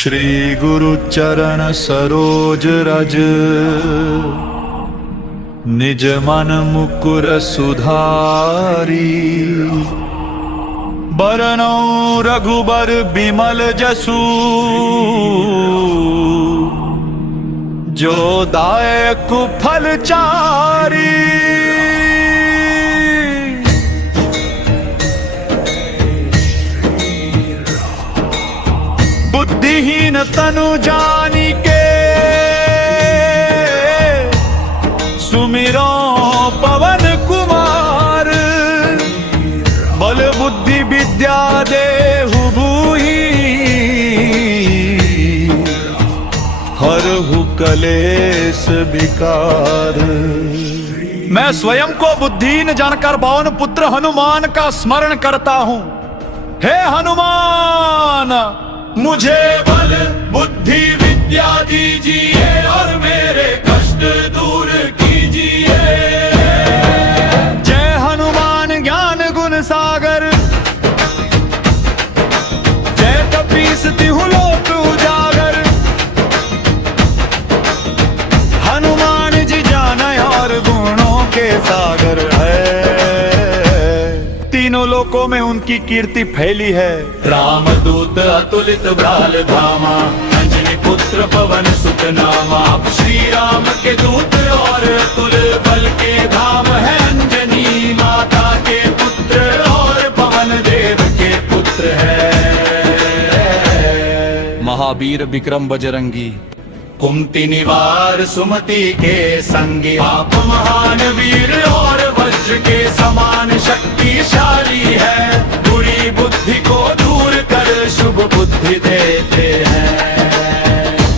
श्री गुरु चरण सरोज रज, निज मन मुकुर सुधारी। बरनौ रघुबर बिमल जसु, जो दायक फल चारी। बुद्धिहीन तनु जानिके, सुमिरो पवन कुमार। बल बुद्धि विद्या देहु भूहि, हरहु कलेश विकार। मैं स्वयं को बुद्धिहीन जानकर पवन पुत्र हनुमान का स्मरण करता हूँ। हे हनुमान, मुझे बल बुद्धि विद्या दीजिए और मेरे कष्ट दूर कीजिए। जय हनुमान ज्ञान गुण सागर, जय कपीस तिहु लोक उजागर। हनुमान जी जाने और गुणों के सागर है, तीनों लोकों में उनकी कीर्ति फैली है। रामदूत अतुलित ब्राल धामा, अंजनी पुत्र पवन सुत नामा। आप श्री राम के दूत और अतुल बल के धाम है। अंजनी माता के पुत्र और पवन देव के पुत्र है। महावीर विक्रम बजरंगी, कुंती निवार सुमति के संगी। आप महान वीर और वज्र के समान शक्तिशाली है। बुरी बुद्धि को दूर कर शुभ बुद्धि देते हैं।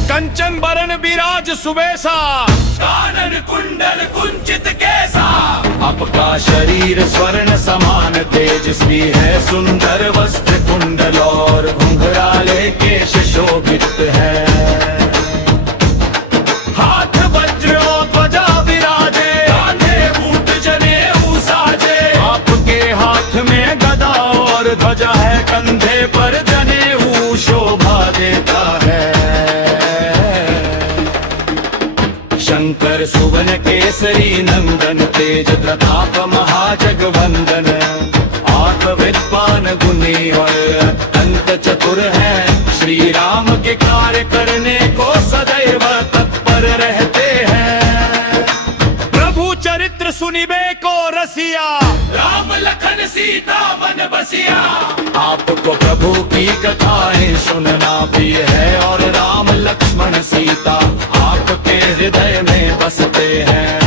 कंचन बरन विराज सुबेसा, कानन कुंडल कुंचित केसा। आपका शरीर स्वर्ण समान तेजस्वी है। सुंदर वस्त्र कुंडल और घुंघराले केश शोभित है। हाथ वज्र और ध्वजा विराजे, कांधे ऊंट जनेऊ साजे। आपके हाथ में गदा और ध्वजा है, कंधे पर जनेऊ शोभा देता है। शंकर सुवन केसरी नंदन, तेज प्रताप महाजगवंदन। आप विद्वान गुणी और अत्यंत चतुर हैं। श्री राम के कार्य करने को सदैव तत्पर रहते हैं। प्रभु चरित्र सुनिबे को रसिया, राम लखन सीता मन बसिया। आपको प्रभु की कथाएं सुनना प्रिय है और राम लक्ष्मण सीता आपके हृदय में बसते हैं।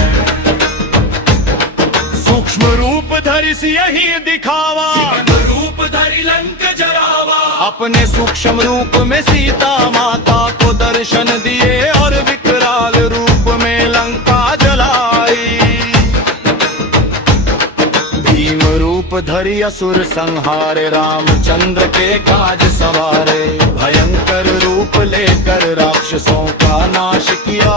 सूक्ष्म रूप धरि सियहि दिखावा, रूप धरि लंक जरावा। अपने सूक्ष्म रूप में सीता माता को दर्शन दिए और विकराल रूप में लंका जलाई। भीम रूप धरि असुर संहारे, रामचंद्र के काज सवारे। भयंकर रूप लेकर राक्षसों का नाश किया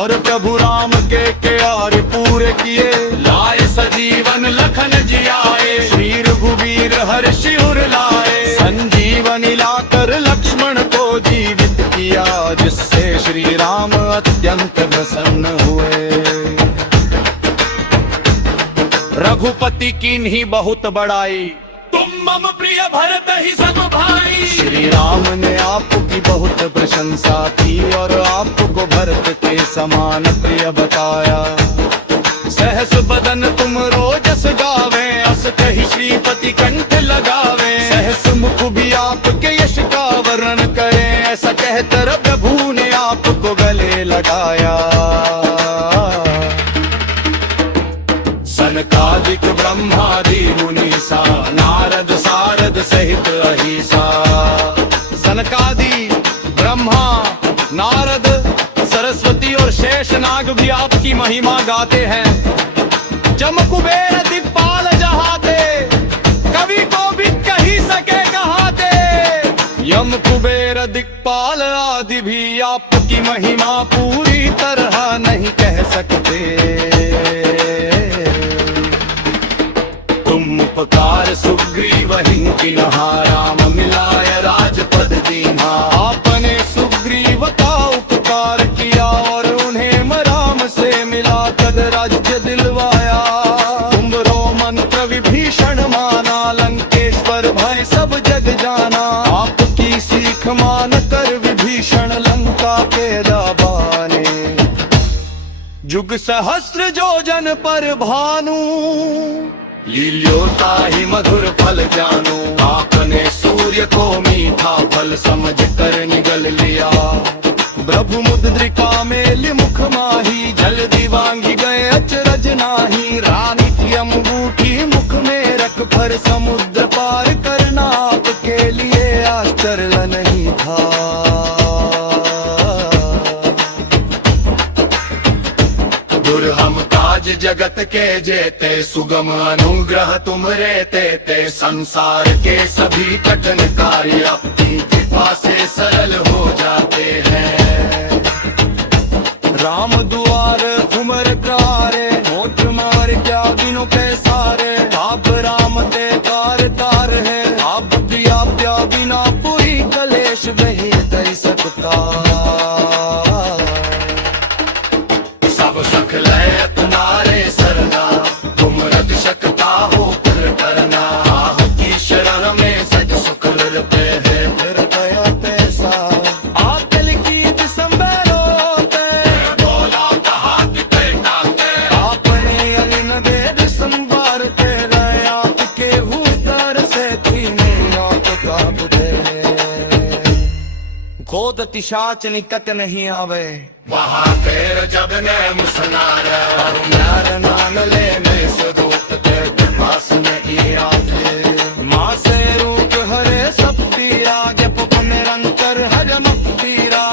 और प्रभु राम के कार्य पूरे किए। लाए सजीवन लखन जियाए, श्री रघुवीर हर्षि उर लाए। संजीवनी लाकर लक्ष्मण को जीवित किया, जिससे श्री राम अत्यंत प्रसन्न हुए। रघुपति कीन्ही बहुत बड़ाई, तुम मम प्रिय भरत ही सब भाई। श्री राम ने आपकी बहुत प्रशंसा की और आपको भरत के समान प्रिय बताया। सहस बदन तुम रोजस गावे, अस कही श्रीपति कंठ लगावे। सहस मुख भी आपके यश का वर्णन करे, ऐसा कहकर प्रभु ने आपको गले लगाया। सनकादिक ब्रह्मादि मुनीसा, नारद सारद सहित अहिसा। सनकादि ब्रह्मा, नारद, सरस्वती और शेषनाग भी आपकी महिमा गाते हैं। जम कुबेर दिक्पाल जहाते, कवि को भी कही सके कहाते। यम कुबेर दिक्पाल आदि भी आपकी महिमा पूरी तरह नहीं कह सकते। तुम उपकार सुग्रीव हिंकिनहा, राम मिलाय राजपद दीन्हा। आपने विभीषण लंका के दाबाने। जुग सहस्र जोजन पर भानु, लील्योता ही मधुर फल जानू। आपने सूर्य को मीठा फल समझ कर निगल लिया। प्रभु मुद्रिका मेलि मुख माही, जल दिवांगी गए अचरज नाही। रानी की अंगूठी मुख में रख कर समुद्र पार करना आपके लिए आश्चर्य नहीं था। दुर्गम काज जगत के जेते, सुगम अनुग्रह तुम रहते ते। संसार के सभी कठिन कार्य अपनी कृपा से सरल हो जाते हैं। राम दुआर उमर कारे, मोठ मार क्या दिनों के सारे। आप राम ते कार तार है, आप प्रिया प्या बिना पूरी कलेश नहीं कर सकता। सब सख लय तुम्हारे सरना, तुम रत सकता हो कर करना। आह की शरण में सज सुख लड़ते हैं, फिर गया पैसा आकल की दिसंबर होते। बोला कहा कि बेटा के आपने अलिन वेद संवारते रहे। आपके भूतर से थी आप का बुझे। गोद तिशाच निकट नहीं आवे, वहाँ तेर जब ने मुसनार। और नार नाम ले में सदोत ते पास नहीं आते। माँ से रूप हरे सब पीरा, जप निरंतर हर मुक्तिरा।